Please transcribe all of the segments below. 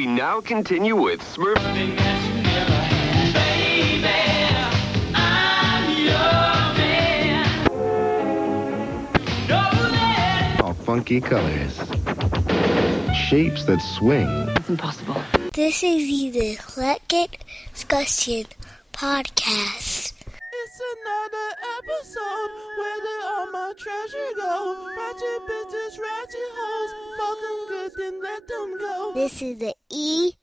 We now continue with Smurf. All funky colors. Shapes that swing. It's impossible. This is the Eclectic Discussion Podcast. It's another episode where did all my treasure go? Ratchet bitches, ratchet hoes, fuck them good, then let them go. This is the EDP.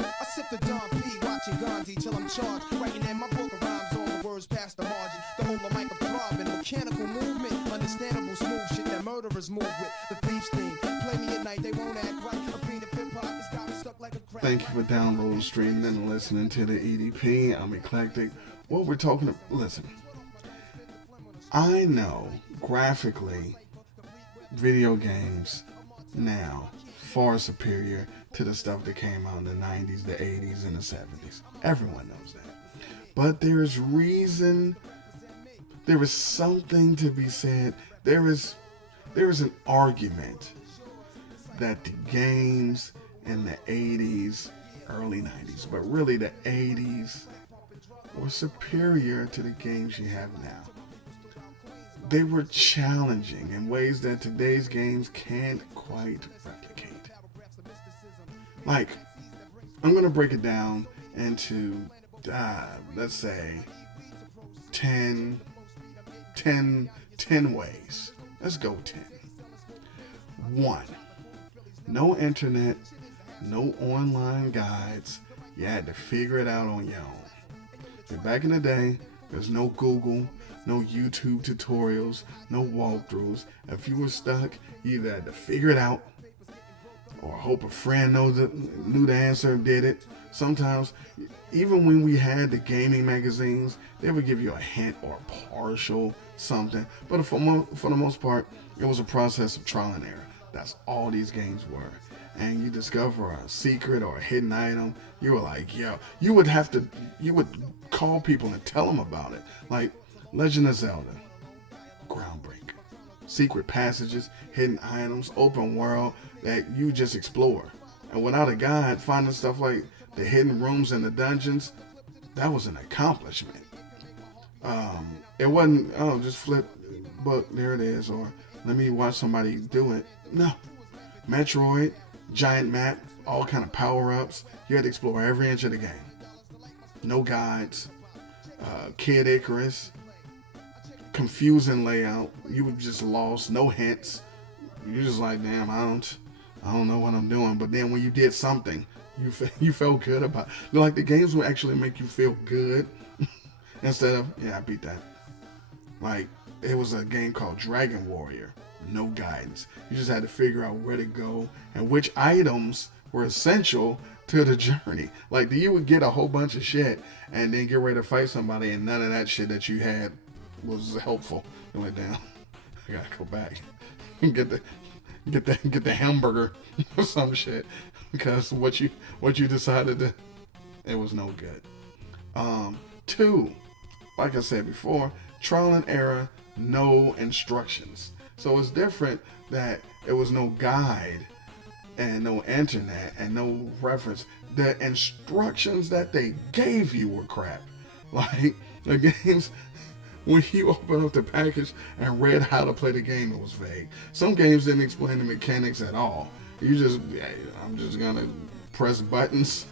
I sip the Don P, watching Gandhi till I'm charged. Writing in my book of rhymes, all the words past the margin. The whole of mic throbbing, mechanical movement, understandable smooth shit that murderers move with. The thief's theme, play me at night, they won't act right. A fiend of hip hop has got me stuck like a crack. Thank you for downloading, streaming, and listening to the EDP. I'm Eclectic. What we're talking about, listen. I know graphically video games now far superior to the stuff that came out in the 90s, the 80s, and the 70s. Everyone knows that. But there is something to be said. There is an argument that the games in the 80s, early 90s, but really the 80s were superior to the games you have now. They were challenging in ways that today's games can't quite replicate. Like, I'm going to break it down into, let's say, 10 ways. Let's go 10. 1. No internet, no online guides. You had to figure it out on your own. Back in the day, there's no Google, no YouTube tutorials, no walkthroughs. If you were stuck, you either had to figure it out or hope a friend knew the answer and did it. Sometimes, even when we had the gaming magazines, they would give you a hint or a partial something. But for the most part, it was a process of trial and error. That's all these games were. And you discover a secret or a hidden item, you were like, yo, you would call people and tell them about it. Like Legend of Zelda, groundbreaking. Secret passages, hidden items, open world that you just explore. And without a guide, finding stuff like the hidden rooms and the dungeons, that was an accomplishment. It wasn't, just flip book, there it is, or let me watch somebody do it. No. Metroid, giant map, all kind of power-ups. You had to explore every inch of the game. No guides. Kid Icarus, confusing layout. You were just lost, no hints. You're just like, damn, I don't know what I'm doing. But then when you did something, you felt good about it. Like the games would actually make you feel good instead of, yeah, I beat that. Like, it was a game called Dragon Warrior. No guidance. You just had to figure out where to go and which items were essential to the journey. Like, you would get a whole bunch of shit and then get ready to fight somebody, and none of that shit that you had was helpful. It went down. I gotta go back and get the hamburger or some shit, because what you decided it was no good. 2, like I said before, trial and error, no instructions. So it's different that it was no guide and no internet and no reference. The instructions that they gave you were crap. Like the games, when you open up the package and read how to play the game, it was vague. Some games didn't explain the mechanics at all. You just, I'm just gonna press buttons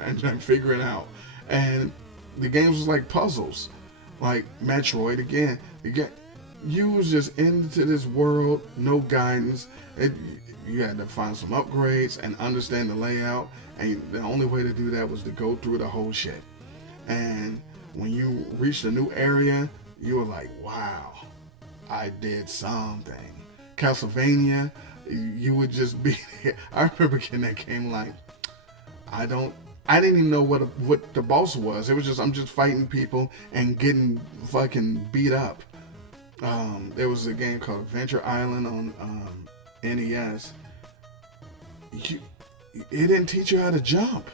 and figure it out. And the games was like puzzles, like Metroid again. You was just into this world, no guidance. You had to find some upgrades and understand the layout, and the only way to do that was to go through the whole shit. And when you reached a new area, you were like, wow, I did something. Castlevania, you would just be there. I remember getting that game like, I didn't even know what the boss was. It was just, I'm just fighting people and getting fucking beat up. There was a game called Adventure Island on NES. it didn't teach you how to jump.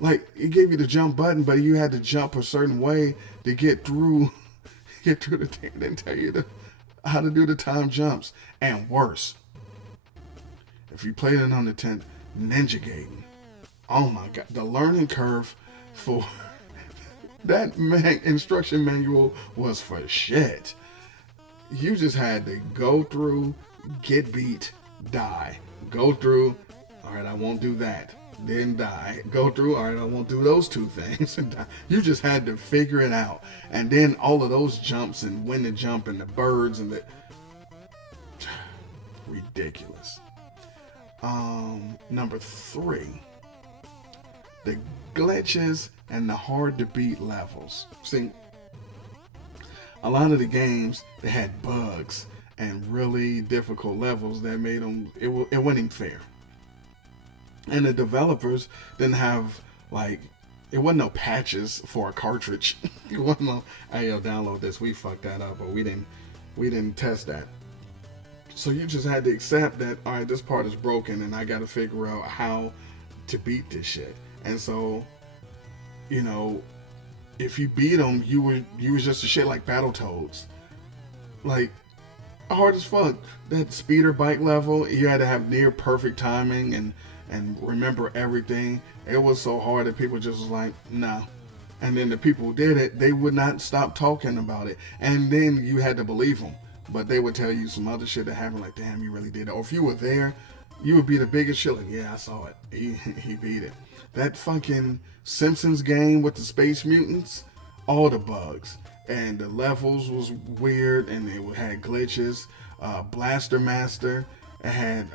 Like, it gave you the jump button, but you had to jump a certain way to get through the thing. It didn't tell you how to do the time jumps. And worse, if you played it on the 10th, Ninja Gaiden. Oh my God, the learning curve for that instruction manual was for shit. You just had to go through, get beat, die. Go through, all right, I won't do that. Then die. Go through, all right, I won't do those two things. And die. You just had to figure it out. And then all of those jumps and when to jump and the birds and the... Ridiculous. Number 3. The glitches and the hard to beat levels. See, a lot of the games, they had bugs and really difficult levels that made them, it wasn't even fair. And the developers didn't have, like, it wasn't no patches for a cartridge. It wasn't no, hey, yo, download this. We fucked that up, or we didn't test that. So you just had to accept that, all right, this part is broken, and I got to figure out how to beat this shit. And so, you know, if you beat them, you was just a shit like Battletoads. Like, hard as fuck. That speeder bike level, you had to have near perfect timing and remember everything. It was so hard that people just was like, nah. And then the people who did it, they would not stop talking about it. And then you had to believe them. But they would tell you some other shit that happened, like, damn, you really did it. Or if you were there, you would be the biggest shit, like, yeah, I saw it. He beat it. That fucking Simpsons game with the space mutants, all the bugs. And the levels was weird, and it had glitches. Blaster Master, it had,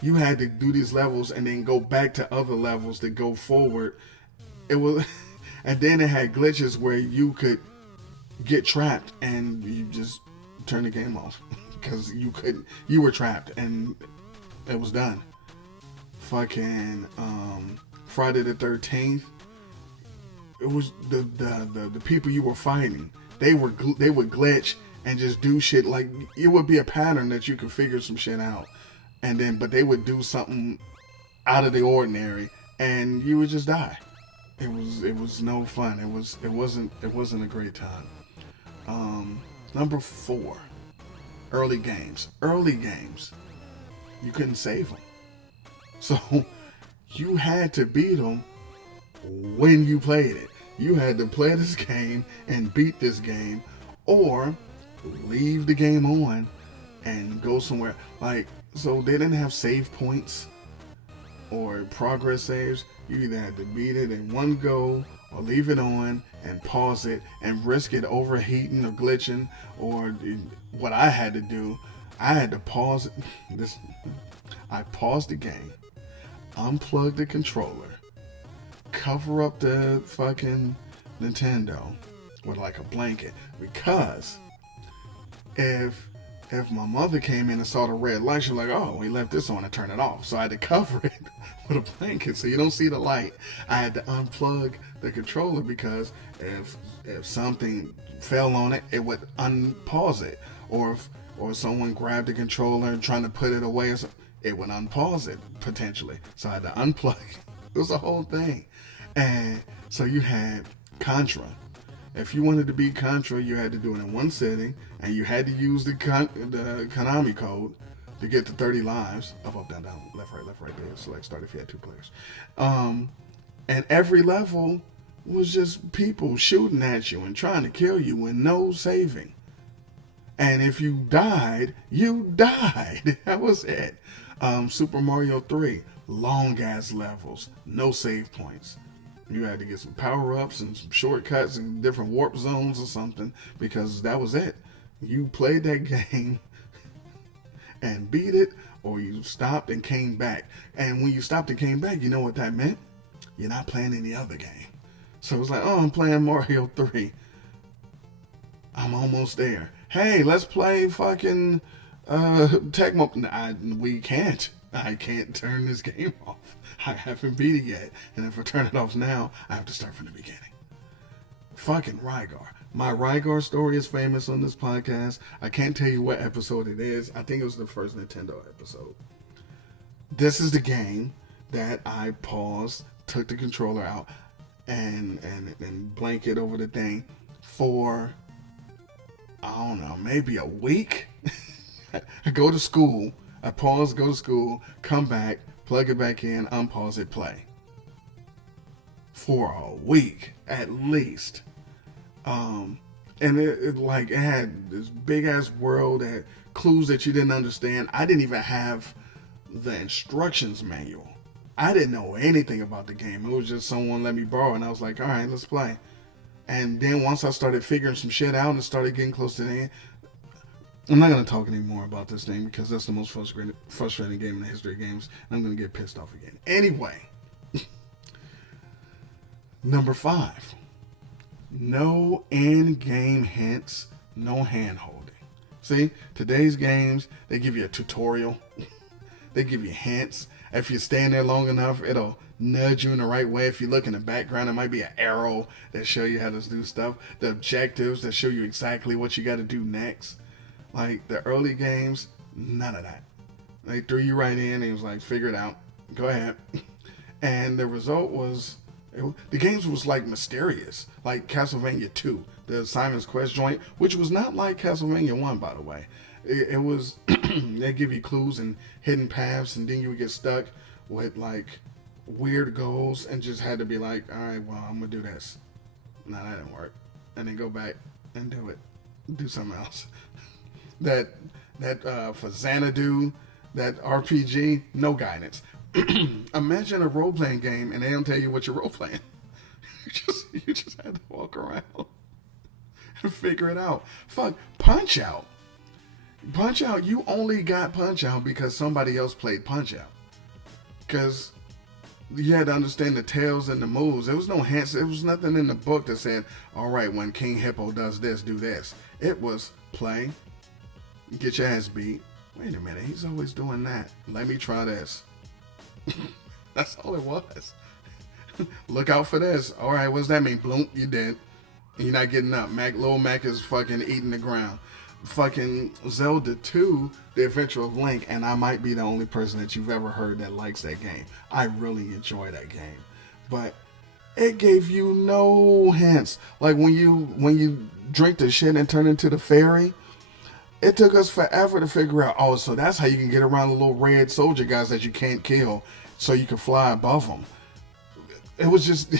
you had to do these levels and then go back to other levels to go forward. It was, and then it had glitches where you get trapped and you just turn the game off because you were trapped and it was done. Fucking Friday the 13th, it was the people you were fighting, they would glitch and just do shit. Like, it would be a pattern that you could figure some shit out, and then but they would do something out of the ordinary and you would just die. It was no fun. It wasn't a great time. Number 4, early games. Early games, you couldn't save them. So you had to beat them when you played it. You had to play this game and beat this game, or leave the game on and go somewhere. Like, so they didn't have save points or progress saves. You either had to beat it in one go or leave it on and pause it and risk it overheating or glitching. Or what I had to do, I had to pause this. I paused the game, unplug the controller, cover up the fucking Nintendo with like a blanket, because if my mother came in and saw the red light, she was like, oh, we left this on and turn it off. So I had to cover it with a blanket so you don't see the light. I had to unplug the controller because if something fell on it, it would unpause it. Or someone grabbed the controller and trying to put it away, or something, it would unpause it potentially. So I had to unplug it. It was a whole thing. And so you had Contra. If you wanted to beat Contra, you had to do it in one sitting, and you had to use the Konami code to get to 30 lives. Up, down, down, left, right, there. Select start if you had 2 players. And every level was just people shooting at you and trying to kill you with no saving. And if you died, you died. That was it. Super Mario 3, long ass levels, no save points. You had to get some power-ups and some shortcuts and different warp zones or something, because that was it. You played that game and beat it, or you stopped and came back. And when you stopped and came back, you know what that meant? You're not playing any other game. So it was like, oh, I'm playing Mario 3. I'm almost there. Hey, let's play fucking Tecmo. We can't. I can't turn this game off. I haven't beat it yet. And if I turn it off now, I have to start from the beginning. Fucking Rygar. My Rygar story is famous on this podcast. I can't tell you what episode it is. I think it was the first Nintendo episode. This is the game that I paused, took the controller out, and blanket over the thing for, I don't know, maybe a week. I go to school, I pause, go to school, come back, plug it back in, unpause it, play. For a week at least. And it had this big ass world that clues that you didn't understand. I didn't even have the instructions manual. I didn't know anything about the game. It was just someone let me borrow, and I was like, all right, let's play. And then once I started figuring some shit out and started getting close to the end, I'm not going to talk anymore about this thing because that's the most frustrating game in the history of games, and I'm going to get pissed off again. Anyway, number 5. No in-game hints, no hand-holding. See, today's games, they give you a tutorial. They give you hints. If you stand there long enough, it'll nudge you in the right way. If you look in the background, it might be an arrow that show you how to do stuff. The objectives that show you exactly what you got to do next. Like the early games, none of that. They threw you right in and it was like, figure it out. Go ahead. And the result was, the games was like mysterious. Like Castlevania 2, the Simon's Quest joint, which was not like Castlevania 1, by the way. It was, they give you clues and hidden paths, and then you would get stuck with like weird goals and just had to be like, all right, well, I'm going to do this. No, that didn't work. And then go back and do it. Do something else. That for Xanadu, that RPG, no guidance. Imagine a role-playing game and they don't tell you what you're role-playing. You just had to walk around and figure it out. Fuck, Punch-Out! Punch-Out, you only got Punch-Out because somebody else played Punch-Out. Because you had to understand the tails and the moves. There was no hints. There was nothing in the book that said, all right, when King Hippo does this, do this. It was play, get your ass beat. Wait a minute, he's always doing that. Let me try this. That's all it was. Look out for this. All right, what's that mean? Bloom, you dead. You're not getting up. Lil Mac is fucking eating the ground. Fucking Zelda 2, The Adventure of Link, and I might be the only person that you've ever heard that likes that game. I really enjoy that game. But it gave you no hints. Like when you drink the shit and turn into the fairy, it took us forever to figure out, oh, so that's how you can get around the little red soldier guys that you can't kill so you can fly above them. It was just,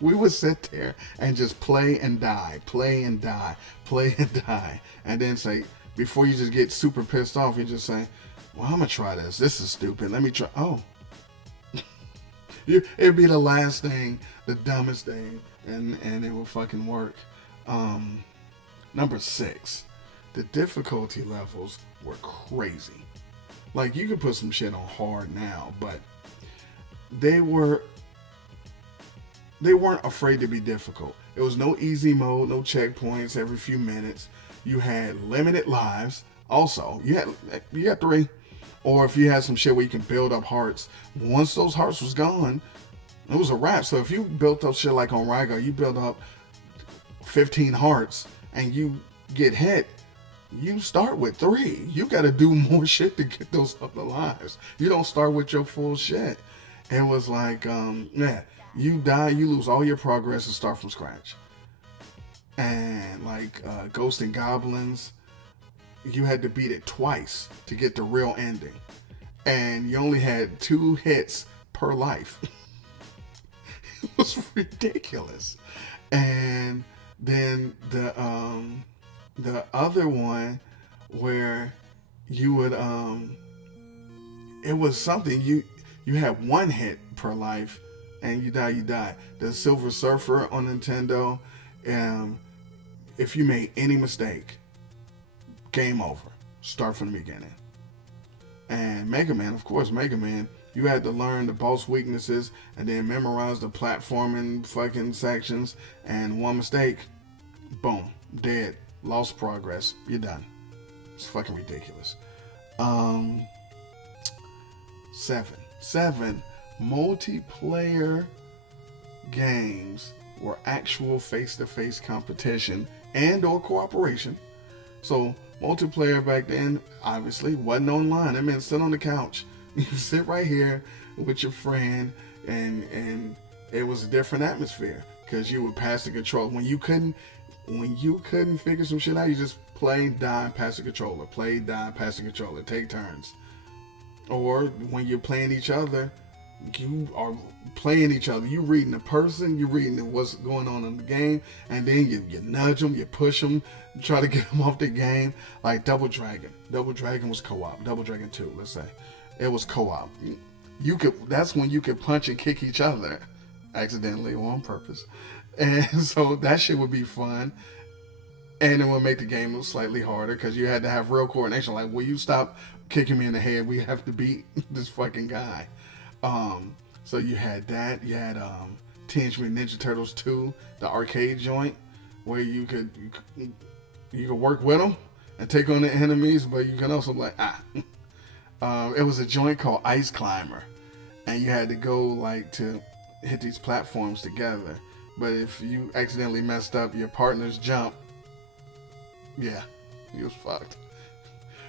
we would sit there and just play and die, play and die, play and die. And then say, before you just get super pissed off, you just say, well, I'm going to try this. This is stupid. Let me try. Oh. It'd be the last thing, the dumbest thing, and it will fucking work. Number 6. The difficulty levels were crazy. Like, you could put some shit on hard now, but they weren't afraid to be difficult. It was no easy mode, no checkpoints every few minutes. You had limited lives. Also, you had 3. Or if you had some shit where you can build up hearts, once those hearts was gone, it was a wrap. So if you built up shit like on Rygar, you build up 15 hearts and you get hit, you start with 3. You got to do more shit to get those other lives. You don't start with your full shit. It was like, you die, you lose all your progress and start from scratch. And like Ghosts and Goblins, you had to beat it twice to get the real ending. And you only had 2 hits per life. It was ridiculous. And then the other one where you would it was something you had 1 hit per life and you die. The Silver Surfer on Nintendo, if you made any mistake, game over. Start from the beginning. And Mega Man, of course, you had to learn the boss weaknesses and then memorize the platforming fucking sections, and 1 mistake, boom, dead. Lost progress. You're done. It's fucking ridiculous. 7. Multiplayer games were actual face-to-face competition and or cooperation. So multiplayer back then, obviously, wasn't online. It meant sit on the couch. You sit right here, with your friend, and it was a different atmosphere because you would pass the control when you couldn't figure some shit out. You just play, die, pass the controller, play, die, pass the controller, take turns. Or when you're playing each other, you are playing each other. You reading the person, you reading what's going on in the game, and then you nudge them, you push them, try to get them off the game. Like Double Dragon. Double Dragon was co-op. Double Dragon 2, let's say. It was co-op. That's when you could punch and kick each other accidentally or on purpose. And so that shit would be fun. And it would make the game slightly harder because you had to have real coordination. Like, will you stop kicking me in the head? We have to beat this fucking guy. So you had that. You had Teenage Mutant Ninja Turtles 2, the arcade joint, where you could work with them and take on the enemies, but you can also it was a joint called Ice Climber, and you had to go like to hit these platforms together. But if you accidentally messed up your partner's jump, yeah, he was fucked.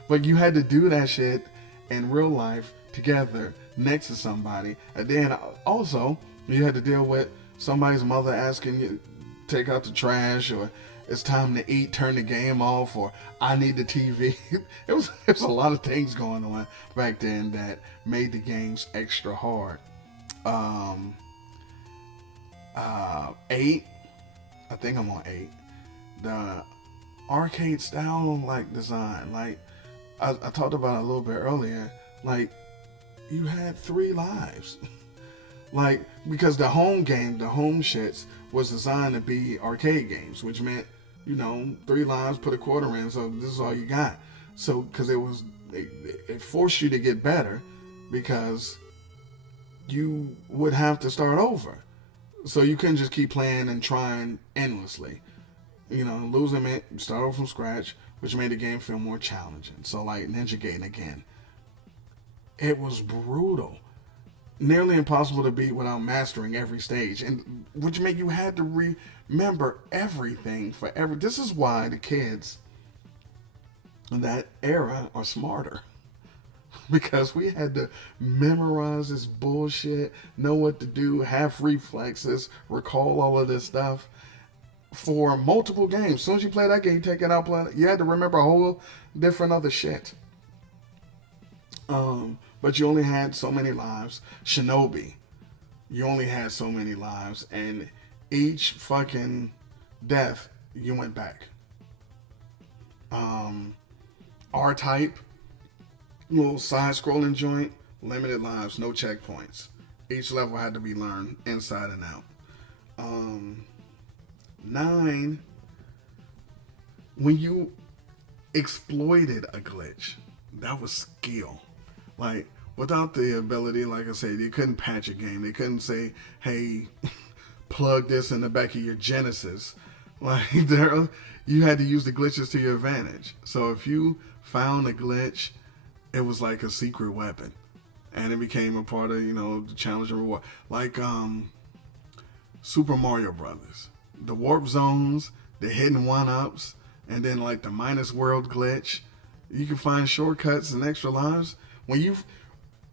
But you had to do that shit in real life together next to somebody. And then also you had to deal with somebody's mother asking you to take out the trash, or it's time to eat, turn the game off, or I need the TV. It was a lot of things going on back then that made the games extra hard. 8, I think I'm on 8. The arcade style like design, like I talked about it a little bit earlier, like you had 3 lives. Like, because the home game, the home shits was designed to be arcade games, which meant, 3 lives, put a quarter in, so this is all you got. So, because it forced you to get better, because you would have to start over. So you couldn't just keep playing and trying endlessly. Losing it, start over from scratch, which made the game feel more challenging. So like Ninja Gaiden again. It was brutal. Nearly impossible to beat without mastering every stage, and which meant you had to remember everything forever. This is why the kids in that era are smarter, because we had to memorize this bullshit, know what to do, have reflexes, recall all of this stuff for multiple games. As soon as you play that game, you take it out, play it, you had to remember a whole different other shit. But you only had so many lives. Shinobi, you only had so many lives, and each fucking death, you went back. R-Type, little side-scrolling joint, limited lives, no checkpoints. Each level had to be learned inside and out. 9, when you exploited a glitch, that was skill. Like, without the ability, like I said, you couldn't patch a game. They couldn't say, hey, plug this in the back of your Genesis. Like, you had to use the glitches to your advantage. So if you found a glitch, it was like a secret weapon. And it became a part of, the challenge and reward. Like Super Mario Brothers. The warp zones, the hidden one-ups, and then like the minus world glitch. You can find shortcuts and extra lives. When you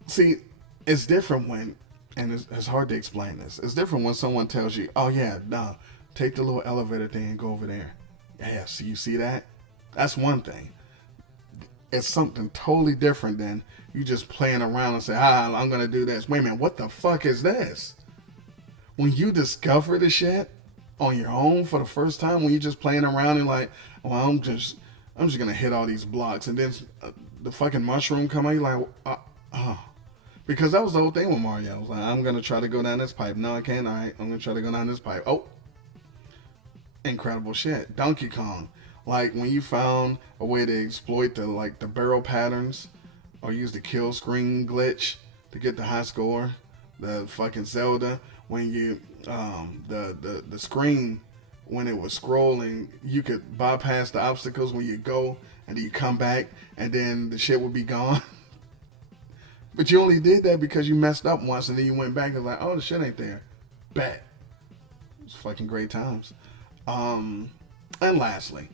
see, it's different when, and it's hard to explain this. It's different when someone tells you, oh yeah, no, take the little elevator thing and go over there. Yeah, so you see that? That's one thing. It's something totally different than you just playing around and say, I'm going to do this. Wait a minute, what the fuck is this? When you discover the shit on your own for the first time, when you're just playing around and like, well, I'm just going to hit all these blocks. And then the fucking mushroom come out, you're like, because that was the whole thing with Mario. I was like, I'm going to try to go down this pipe. No, I can't. All right, I'm going to try to go down this pipe. Oh, incredible shit. Donkey Kong. Like when you found a way to exploit the barrel patterns or use the kill screen glitch to get the high score. The fucking Zelda, when you, the screen, when it was scrolling, you could bypass the obstacles when you go and then you come back and then the shit would be gone. But you only did that because you messed up once and then you went back and like, oh, the shit ain't there. Bet. It was fucking great times. And lastly,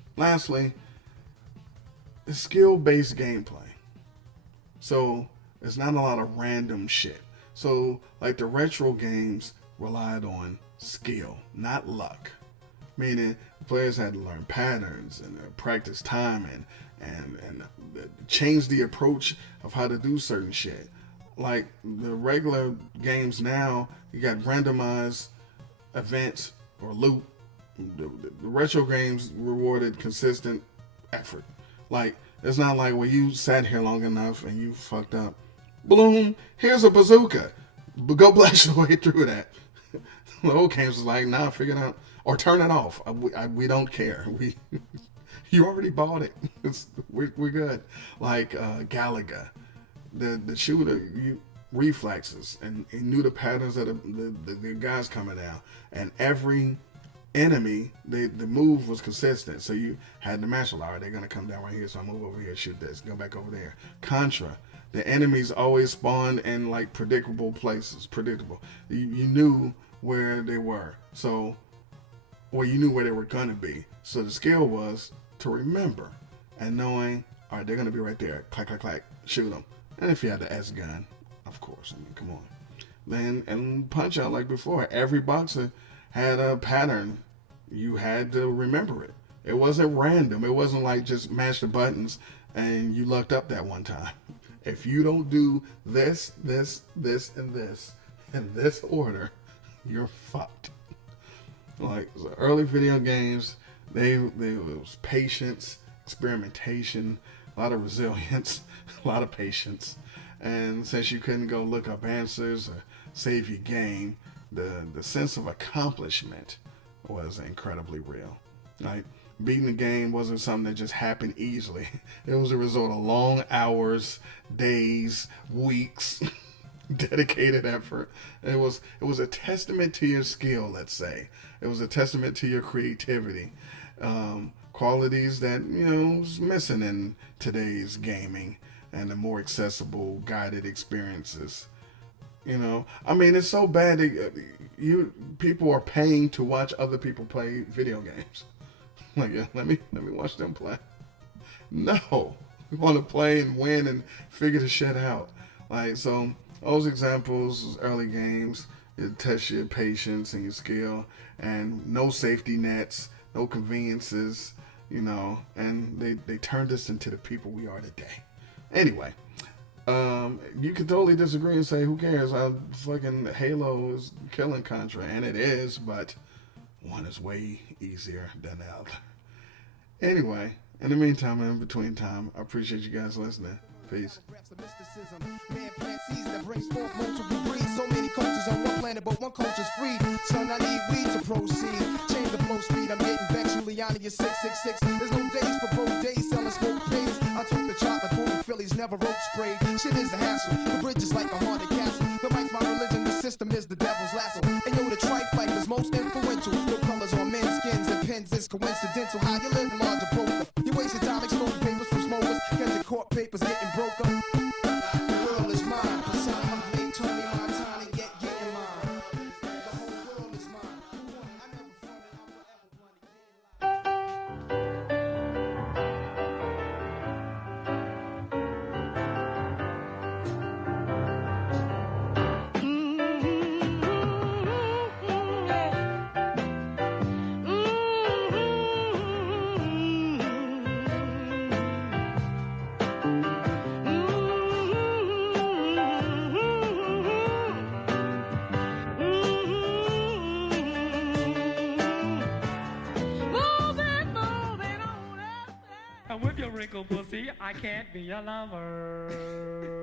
skill-based gameplay. So there's not a lot of random shit. So, like the retro games relied on skill, not luck. Meaning, players had to learn patterns and practice timing and change the approach of how to do certain shit. Like the regular games now, you got randomized events or loot. The retro games rewarded consistent effort. Like, it's not like, well, you sat here long enough and you fucked up. Bloom, here's a bazooka. But go blast your way through that. The old games was like, nah, figure it out. Or turn it off. We don't care. You already bought it. We're good. Like Galaga. The shooter, reflexes. And he knew the patterns of the guys coming out. And every enemy, the move was consistent. So you had the match. All right, they're going to come down right here. So I move over here, shoot this, go back over there. Contra. The enemies always spawned in like predictable places. Predictable. You knew where they were. So, or you knew where they were going to be. So the skill was to remember and knowing, all right, they're going to be right there. Clack, clack, clack. Shoot them. And if you had the S gun, of course. I mean, come on. Then, and Punch Out like before. Every boxer had a pattern. You had to remember it. It wasn't random. It wasn't like just mash the buttons and you lucked up that one time. If you don't do this, this, this, and this in this order, you're fucked. Like the early video games, they was patience, experimentation, a lot of resilience, a lot of patience. And since you couldn't go look up answers or save your game, the sense of accomplishment was incredibly real. Like beating the game wasn't something that just happened easily. It was a result of long hours, days, weeks, dedicated effort. It was a testament to your skill, let's say. It was a testament to your creativity. Qualities that, was missing in today's gaming and the more accessible guided experiences. I mean, it's so bad that people are paying to watch other people play video games. Like, yeah, let me watch them play. No, we want to play and win and figure the shit out. Like, so those examples, early games, it tests your patience and your skill, and no safety nets, no conveniences, and they turned us into the people we are today. Anyway, you could totally disagree and say, who cares? Fucking Halo is killing Contra, and it is, but one is way easier than the other. Anyway, in the meantime, in between time, I appreciate you guys listening. Peace. Man plant seeds that brings forth multiple breeds. So many cultures on one planet, but one culture's free. Son, I need weed to proceed. Change the flow speed. I'm getting back. Giuliani is 666. There's no days for broke days. Selling smoke pays. I took the chocolate food. Phillies never rope sprayed. Shit is a hassle. The bridge is like a haunted castle. The mic's my religion. The system is the devil's lasso. And yo, the trike life is most influential. No colors on men's skins and pens is coincidental. How you living larger broker? You wasting time exposing papers from smokers. Catching court papers getting broke up. The world is mine. The son of Nate, Tony Montana, getting mine. The whole world is mine. I never fronted, I'm forever plenty. And with your wrinkled pussy, I can't be your lover.